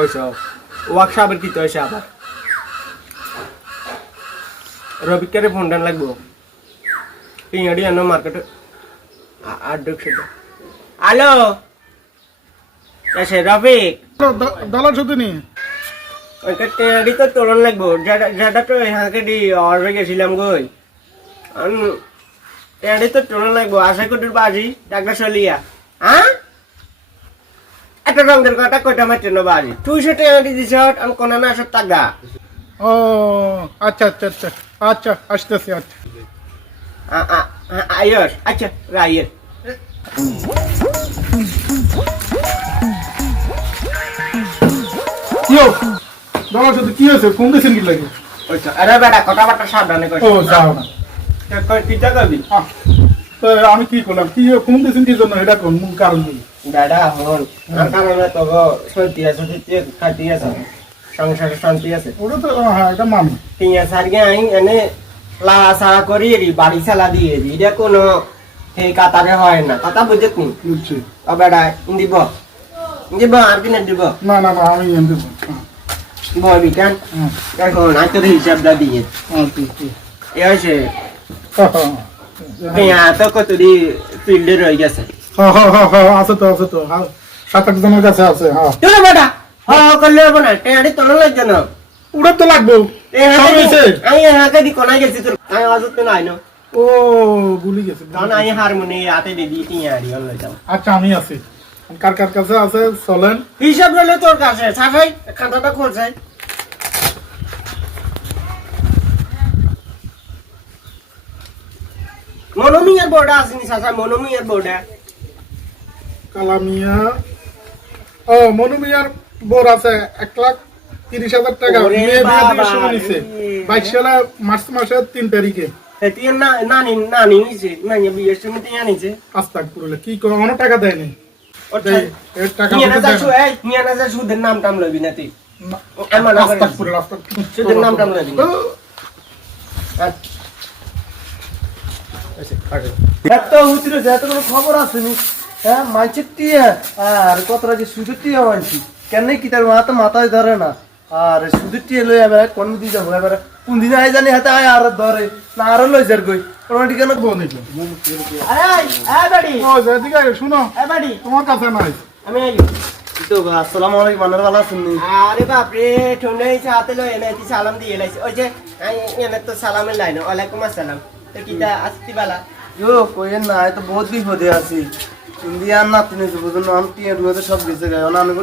ওইসব ওয়ার্কশপের কি তো হয়েছে আবার রবিকারে ফোন ডান লাগবো টিঙাড়ি আনো মার্কেটে আর ঢুকছে তো হ্যালো সে রফিক ডলার শুধু নি ওইটা টিঙাড়ি তো তোলন লাগবো যেটা তো এখানকে দি অর্ডার গেছিলাম গই টিঙাড়ি তো তোলন লাগবো আশা কোটির বাজি টাকা চলিয়া হ্যাঁ একটা রঙের কথা কইটা মারছে না বাজি তুই সে টিঙাড়ি দিছ আমি কোন না সব টাকা ও আচ্ছা আচ্ছা আচ্ছা আচ্ছা আসতেছি আচ্ছা আয়স আচ্ছা রাইয়ের কিও ডলার শুধু কি হয়েছে ফোন দিয়েছেন কি লাগে আরে বেটা কথাবার্তা সাবধানে কই ও যাও না কিটা করবি তো আমি কি করলাম কি ফোন দিয়েছেন কি জন্য এটা কোন মূল কারণ কি বেটা হন আর কারণে তো সত্যি আছে খাটি আছে সংসারে শান্তি আছে ওটা তো হ্যাঁ এটা মানি টিয়া সারগে আই এনে লাড়া সাড়া করি বাড়ি চালা দিয়ে দি এটা কোনো এই কাতারে হয় না কথা বুঝত নি বুঝছি ও বেটা দিব দিব আর কিনে দিব না না না আমি এমনি বল বিকান এখন আজ তোর হিসাবটা দিয়ে এ হয়েছে টিয়া তো কতদি ফিল্ডে রয়ে গেছে আছে তো হ্যাঁ 7-8 জনের কাছে আছে হ্যাঁ চলো বেটা হ্যাঁ করলে হবে না টিয়াটি তোলা লাগছে না ওটা তো লাগবে আমি হাতে দি কোনায় গেছি তোর আমি অযত্ন নাই না ও ভুলি গেছে কারণ আমি হারমোনি হাতে দিদি টিয়ারি হলো যাও আচ্ছা আমি আছি কার কার কাছে আছে চলেন হিসাব রইলে তোর কাছে ছাড়াই খাতাটা খুলছে মনোমিয়ার বোর্ডা আসেনি সাসা মনোমিয়ার বোর্ডা কালামিয়া ও মনুমিয়ার বোর আছে 1,30,000 টাকা ওরে মেয়ে বিয়ে বাবা দিয়ে শুরু নিছে 22 সালে মার্চ মাসের 3 তারিখে এটির না নানি নিছে নানি বিয়ের সময় টিয়া নিছে আস্তাগফিরুল্লাহ কি করে অনেক টাকা দেয় নাই এর টাকা নিয়ে না দিতে যাচ্ছ এই নিয়ে না যাচ্ছ সুদের নাম টাম লবি না তুই এমন আস্তাগফিরুল্লাহ সুদের নাম টাম লবি না একটা উচিত এত কোনো খবর আসেনি হ্যাঁ মাইচের টিয়া আর কতটা যে সুদের টিয়া মানছি কেন কি তার মাথায় ধরে না আর সুদের টিয়া লই এবার কোন দিন যাবো এবার কোন দিন আই জানি হাতে আয় আর ধরে না আরো লই যার কই কোন দিকে না বনি আরে এই বাড়ি ও যেদিকে শুনো এই বাড়ি তোমার কাছে নাই আমি আই তো আসসালামু আলাইকুম মানের वाला শুননি আরে বাপ রে ঠোনে হাতে লই এনে তুই সালাম দিয়ে লাইছে ওই যে এনে তো সালামের লাইন ওয়ালাইকুম আসসালাম তো কিটা আসতি বালা ইয়ো কইেন না তো বহুত বিপদে আছি ইন্ডিয়ান না তুমি বুঝুন আমি টিয়া রুয়াতে সব গেছে গায় না আমি